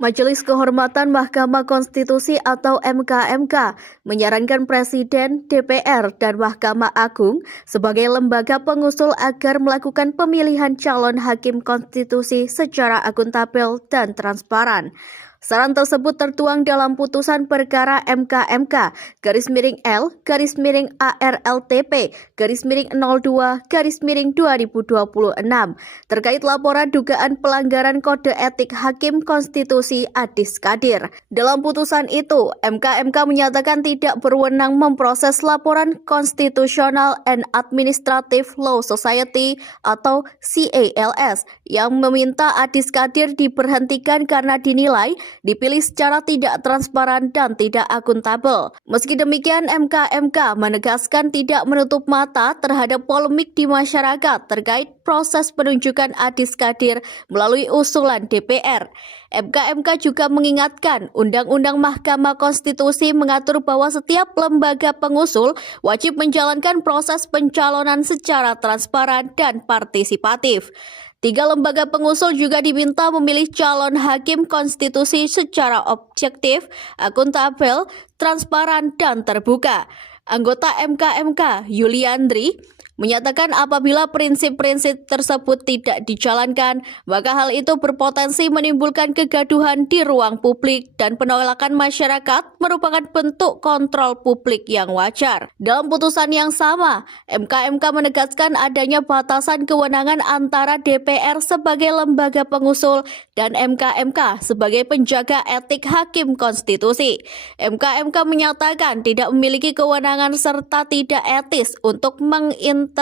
Majelis Kehormatan Mahkamah Konstitusi atau MKMK menyarankan Presiden, DPR, dan Mahkamah Agung sebagai lembaga pengusul agar melakukan pemilihan calon hakim konstitusi secara akuntabel dan transparan. Saran tersebut tertuang dalam putusan perkara MKMK /ARLTP/ARLTP/02/2026 terkait laporan dugaan pelanggaran kode etik Hakim Konstitusi Adis Kadir. Dalam putusan itu, MKMK menyatakan tidak berwenang memproses laporan Constitutional and Administrative Law Society atau CALS yang meminta Adis Kadir diberhentikan karena dinilai dipilih secara tidak transparan dan tidak akuntabel. Meski demikian, MKMK menegaskan tidak menutup mata terhadap polemik di masyarakat terkait proses penunjukan Adis Kadir melalui usulan DPR. MKMK juga mengingatkan Undang-Undang Mahkamah Konstitusi mengatur bahwa setiap lembaga pengusul wajib menjalankan proses pencalonan secara transparan dan partisipatif. 3 lembaga pengusul juga diminta memilih calon hakim konstitusi secara objektif, akuntabel, transparan, dan terbuka. Anggota MKMK, Yuliandri, menyatakan apabila prinsip-prinsip tersebut tidak dijalankan, maka hal itu berpotensi menimbulkan kegaduhan di ruang publik dan penolakan masyarakat merupakan bentuk kontrol publik yang wajar. Dalam putusan yang sama, MKMK menegaskan adanya batasan kewenangan antara DPR sebagai lembaga pengusul dan MKMK sebagai penjaga etik hakim konstitusi. MKMK menyatakan tidak memiliki kewenangan serta tidak etis untuk mengintervensi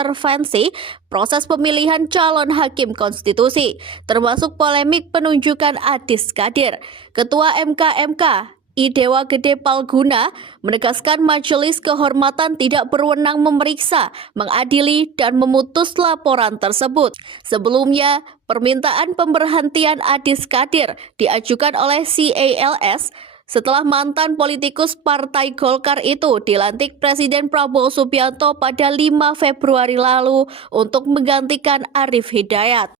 proses pemilihan calon hakim konstitusi, termasuk polemik penunjukan Adis Kadir. Ketua MKMK, Idewa Gede Palguna, menegaskan Majelis Kehormatan tidak berwenang memeriksa, mengadili, dan memutus laporan tersebut. Sebelumnya, permintaan pemberhentian Adis Kadir diajukan oleh CALS setelah mantan politikus Partai Golkar itu dilantik Presiden Prabowo Subianto pada 5 Februari lalu untuk menggantikan Arief Hidayat.